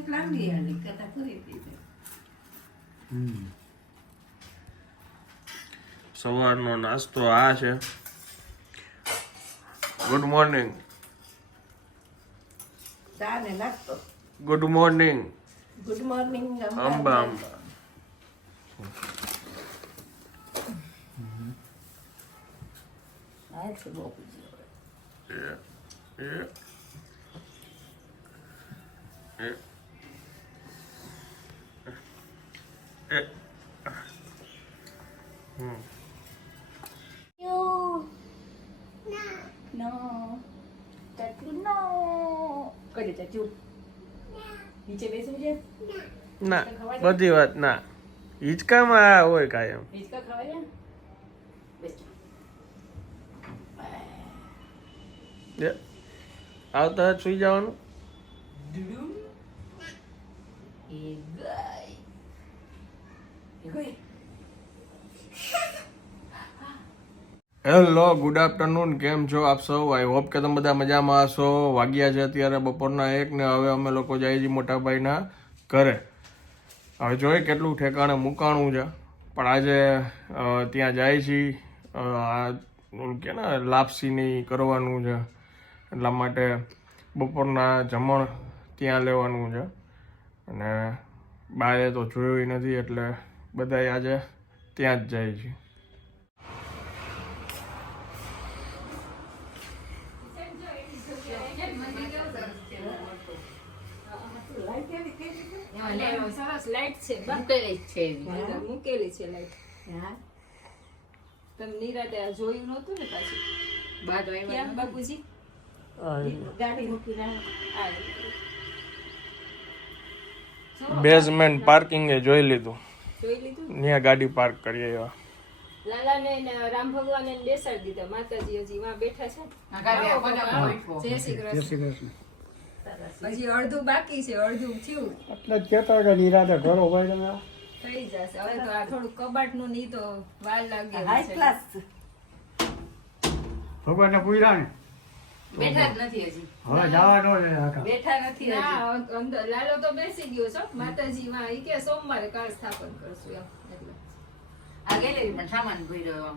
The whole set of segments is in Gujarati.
એક લાંબી આલી કથા પૂરી થઈ જાય હમ સવારનો નાસ્તો આ છે ગુડ મોર્નિંગ ચા ને નાસ્તો good morning good morning Amba Amba આ છે બાપુજી No. Tatu no. નીચે બેસવું છે? ના. બધી વાત ના. હિચકામાં હોય કાયમ હિંચકા ખવાય બેસ. આવતા સુઈ જવાનું ડુડુમ એ ગાય એ હોય હેલો ગુડ આફ્ટરનૂન કેમ છો આપ સૌ? આઈ હોપ કે તમે બધા મજામાં હશો. વાગ્યા છે અત્યારે બપોરના એક ને હવે અમે લોકો જઈએ છીએ મોટાભાઈના ઘરે. હવે જોઈએ કેટલું ઠેકાણે મુકાણું છે. પણ આજે ત્યાં જાય છીએ આ કે ને, લાપસીની કરવાનું છે. એટલા માટે બપોરના જમણ ત્યાં લેવાનું છે. અને બારે તો જોયું નથી એટલે બધાય આજે ત્યાં જ જાય છે. લાઈટ છે બા. મૂકેલી છે એવી. અંદર મૂકેલી છે લાઈટ. હા. તમે નિરાતે આ જોયું નહોતું ને પાછું? બાપુજી? બેઝમેન્ટ પાર્કિંગ જોઈ લીધું. જોઈ લીધું ત્યાં ગાડી પાર્ક કરીએ એવા લાલાને ને રામ ભગવાને બેસાડી દીધા. માતાજી હજી વાં બેઠા છે. જય શ્રી કૃષ્ણ. હજી અડધું બાકી છે અડધું થયું. એટલે જ કહેતા કે નિરાતે ઘરો ભાઈ તમે થઈ જશે. હવે તો આ થોડું કબાટનું નહીં તો વાર લાગે હાઈ ક્લાસ ભગવાનને પૂર્યા ને. બેઠા જ નથી હજી. હવે જવાનો છે આખા. બેઠા નથી હજી. અંદર લાલો તો બેસી ગયો છો. માતાજી માં ઈ કે સોમવારે કાળ સ્થાપન કરશું એમ. એટલે. આ ગેલેરી પણ સામાન ભર્યો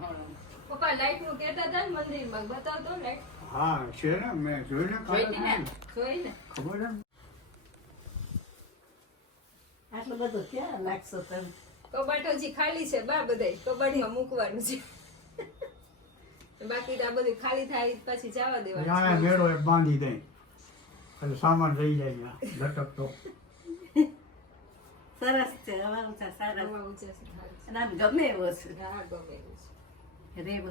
પપ્પા લાઈટનું કેતા હતા ને મંદિરમાં બતાવતો લાઈટ હા છે ને મેં જોઈને ને? જોઈ ને? ખબર ને? આટલું બધું ક્યાં લાગશો તમે? કબાટ હજી ખાલી છે બા બધાય. કબાટમાં મૂકવાનું છે. બાકી તો આ બધું ખાલી થાય પછી જવા જાણે મેળો એક બાંધી દઈ એટલે સામાન રહી જાય ત્યાં લટકતો સરસ છે હવાનું છે સારા નવા ઊંચા અને આમ ગમે એવો છે. છે. હા ગમે એવું છે. રેવ.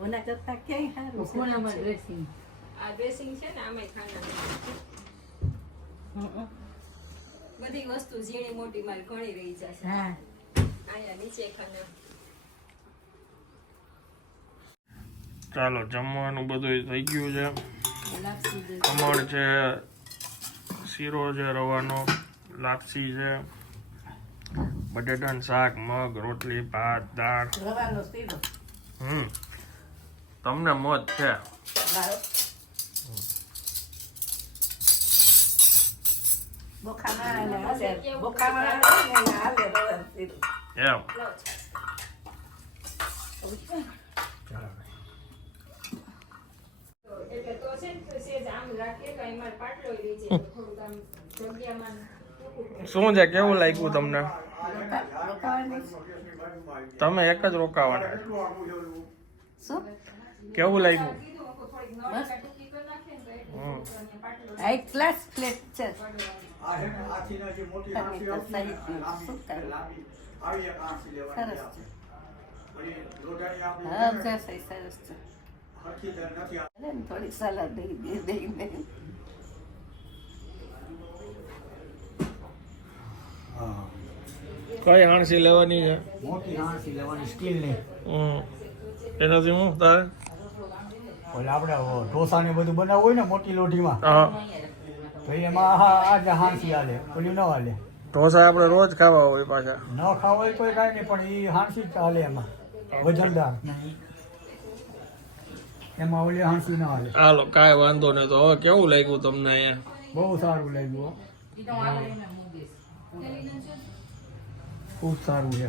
ઓના કરતા ક્યાંય સારું છે? ડ્રેસિંગ આ ડ્રેસિંગ છે ને આમાંય ખાના બધી વસ્તુ ઝીણી મોટી મારી ઘણી રહી જશે. હા. અહીંયા નીચે ખાના. ચાલો જમવાનું બધું થઈ ગયું છે. ખમણ છે શીરો છે રવાનો લાપસી છે બટેટાનું શાક મગ રોટલી ભાત દાળ. હમ. તમને મોજ છે. એમ એટલે તો છે ને તો સેજ આમ રાખીએ તો એમાં પાટલો રહી જાય તો થોડુંક આમ જગ્યામાં ટૂંકું પડે. શું છે કેવું લાગ્યું તમને? તમે એક જ રોકાવાના. કેવું લાગ્યું? સરસ છે. વળી લોઢાની આપણી હા જશે સરસ છે હરખી તો નથી આવતી. ભલે ને થોડી સલાડ દઈ દે દઈને કઈ હાણસી લેવાની છે? મોટી હાણસી લેવાની સ્ટીલની. હમ. એનાથી હું તારે? ઓલા આપણે ઢોસા ને બધું બનાવવું હોય ને મોટી લોઢીમાં હા. તો એમાં હા આ જ હાંસી હાલે ઓલી ન હાલે. ઢોસા આપણે રોજ ખાવા હોય પાછા. ન ખાવા હોય કોઈ કાંઈ નહીં પણ એ હાંસી જ ચાલે એમાં વજનદાર. એમાં ઓલી હાંસી ન હાલે. હાલો કાંઈ વાંધો નહીં તો હવે કેવું લાગ્યું તમને અહીંયા? બહુ સારું લાગ્યું. ખૂબ સારું છે.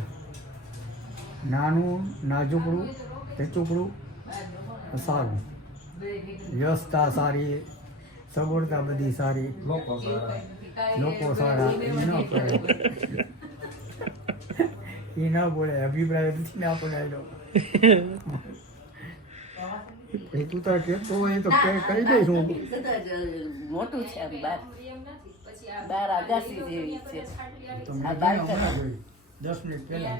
નાનું નાજુકડું ટેચુકડું સારું. વ્યવસ્થા સારી સગવડતા બધી સારી. લોકો સારા લોકો સારા એ ન કરે. એ ના બોલે અભિપ્રાય નથી ના બોલાયેલો તું તો કહેતો હોય તો કે કહી દઈશ હું. મોટું છે બાર. બાર આગાસી જેવી છે. તો જોયું દસ મિનિટ પહેલા.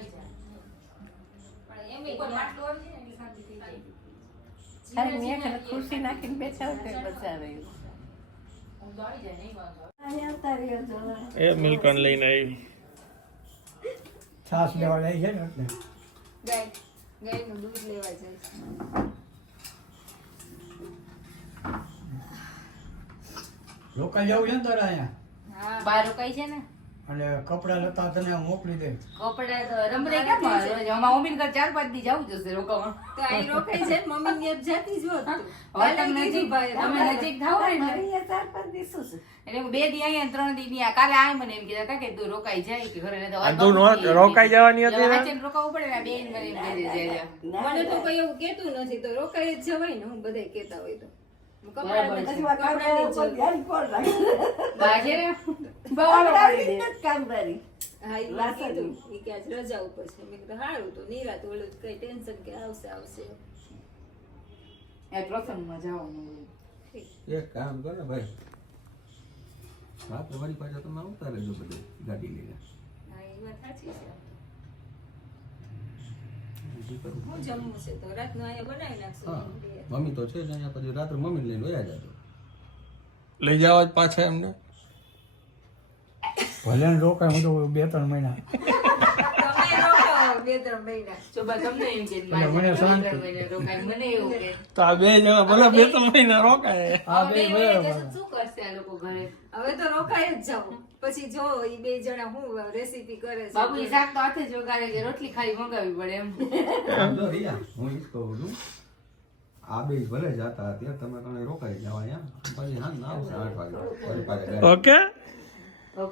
ખાલી મેં ખાલી ખુરશી નાખીને બેઠા હોય તો મજા આવે એ મિલ્કન લઈને આવી છાસ લેવા લઈ છે ને એટલે. ગાય ગાયનું દૂધ લેવા જાય લોકો જવું છે ને તારે અહીંયા? હા. બાર રોકાઈ છે ને? અને કપડા લતા તને મોકલી દે કપડા તો રમરે કેમ અમાર મમ્મી ઘર ચાર પાંચ દી જવું જશે રોકાવા તો અહીં રોકાઈ છે મમ્મી ની જાતી જો. હવે તમે નજીક તમે નજીક થાવ ને એટલે. એટલે હું બે દી અહીંયા ત્રણ દી ત્યાં. કાલે આય મને એમ કીધા હતા કે તું રોકાઈ જાય કે ઘરે તો આ તું રોકાઈ જવાની હતી ને? રોકાવું પડે ને બેન મને એમ કીધી જાય મને તો કોઈ એવું કેતું નથી. તો રોકાઈ જ જવાય ને હું બધાય કેતા હોય તો. રજા ઉપર છે. હારું તો નિરાત ઓલું કઈ ટેન્શન કે આવશે આવશે. એ પ્રસંગમાં જવાનું. એક કામ કરો ને ભાઈ. રાત્રે વળી પાછા તમે આવતા રહેજો બધે ગાડી લઈને. હા એ વાત સાચી છે. બીજું કરું હું જમવું છે તો રાતનું અહીંયા બનાવી નાખશું. મમ્મી તો છે જ અહીંયા પછી રાત્રે મમ્મીને લઈને વયા જાજો. લઈ જવા પાછા એમને. ભલે રોકાય હું તો બે ત્રણ મહિના. બે ત્રણ મહિના. જો તમને એમ કે મને શાંતિ. રોકાય. મને એવું કે. તો આ બે જણા ભલે બે ત્રણ મહિના રોકાય. આ બે બરાબર. શું કરશે આ લોકો ઘરે? હવે તો રોકાઈ જ જાવ પછી જો એ બે જણા હું રેસીપી કરે છે બાબુ શાક તો હાથે જ વગાડે છે. રોટલી ખાલી મંગાવી પડે એમ. હું ઈ કહું છું. આ બે ભલે જાતા અત્યારે તમે કણે રોકાઈ જાવ અહીંયા પછી હા ના આવશે આઠ વાગે. ઓકે?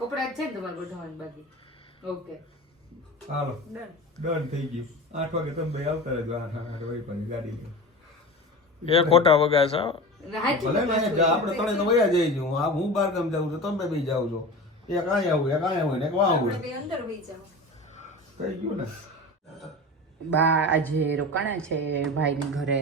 કપડા છે ને તમારે ગોઠવવાનું બાકી? ઓકે. હાલો. ડન. થઈ ગયું. આઠ વાગે તમે ભાઈ આવતા રહેજો. આઠ આઠ વાગે પાછી ગાડી લઈને એ ખોટા વગા છે? ભલે ને આપણે ત્રણે તો વયા જઈ જઉં. આ હું બાર ગામ જાઉં છું તમે બી જાવ છો. એક અહીંયા આવું એક અહીંયા આવું ને એક વાં આપણે અંદર જાવ થઈ ગયું ને? બા આજે રોકાણા છે ભાઈની ઘરે.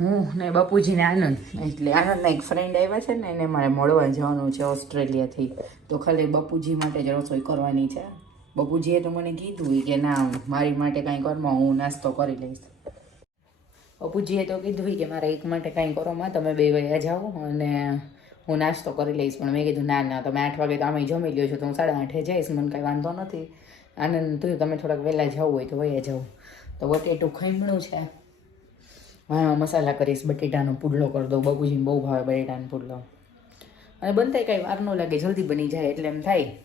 હું ને બાપુજીને આનંદ. એટલે આનંદના એક ફ્રેન્ડ આવ્યા છે ને એને મારે મળવા જવાનું છે ઓસ્ટ્રેલિયાથી. તો ખાલી બાપુજી માટે જ રસોઈ કરવાની છે. બાપુજીએ તો મને કીધું કે ના મારી માટે કાંઈ કરમાં હું નાસ્તો કરી લઈશ. બબુજીએ તો કીધું કે મારે એક માટે કાંઈ કરોમાં તમે બે વયા જાઓ અને હું નાસ્તો કરી લઈશ. પણ મેં કીધું, ના ના, તમે આઠ વાગે તો આમે જમી લ્યો છો તો હું સાડા આઠે જઈશ, મને કાંઈ વાંધો નથી. આનંદ તું તમે થોડાક વહેલા જવું હોય તો વયા જાઓ. તો બટેટું ખમણું છે. હા, મસાલા કરીશ, બટેટાનો પુડલો કરી દઉં. બબુજીને બહુ ભાવે બટેટાનો પુડલો. અને બનતા કાંઈ વાર ન લાગે, જલ્દી બની જાય, એટલે એમ થાય.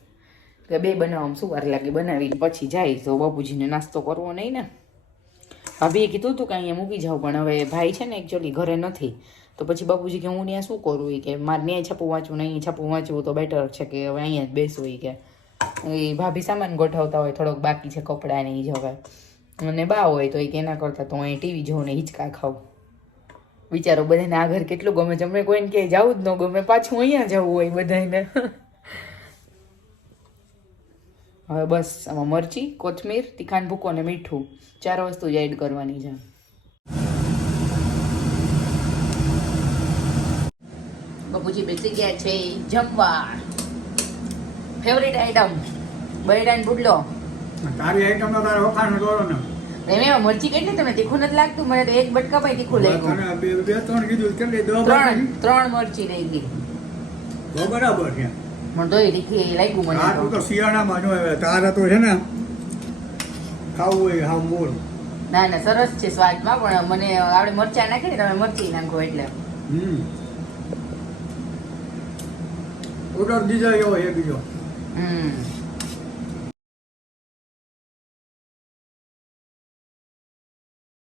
કે બે બનાવવામાં શું વાર લાગે? બનાવીને પછી જાય. તો બાપુજીને નાસ્તો કરવો નહીં ને. ભાભીએ કીધું હતું કે અહીંયા મૂકી જાઉં, પણ હવે ભાઈ છે ને એકચ્યુઅલી ઘરે નથી. તો પછી બાપુજી કે હું ત્યાં શું કરું કે મારે ત્યાં છાપું વાંચવું ને અહીં છાપું વાંચવું તો બેટર છે કે હવે અહીંયા જ બેસવું કે. એ ભાભી સામાન ગોઠવતા હોય, થોડોક બાકી છે કપડાં ને એ જ હવે. અને બા હોય તો એ કે એના કરતાં તો અહીં ટીવી જોઉં ને હિંચકા ખાઉં. વિચારો બધાને આ ઘર કેટલું ગમે છે. કોઈને ક્યાંય જવું જ ન ગમે. પાછું અહીંયા જવું હોય બધાને હવે બસ આમાં મરચી કોથમીર તીખાન ભૂકો અને મીઠું. ચાર વસ્તુ જ એડ કરવાની છે. બાપુજી બેસી ગયા છે જમવા. ફેવરેટ આઈટમ બટેટાનો બુડલો તારી આઈટમ તારે વખાણ દોરો ને એમાં મરચી કેટલી તમને તીખું નથી લાગતું? મને તો એક બટકા પાઈ તીખું લાગ્યું. બે બે ત્રણ કીધું કેટલી? ત્રણ ત્રણ મરચી લઈ ગઈ. બરાબર છે. મને તો એ લાગ્યું મને. આ તો. શિયાળામાં જો હવે તારા તો છે ને ખાવું હોય મૂળ ના ના સરસ છે સ્વાદમાં પણ મને આપણે મરચા નાખીને તમે મરચી નાખો એટલે. હમ. ઓર્ડર દીધો એવો એ બીજો. હમ.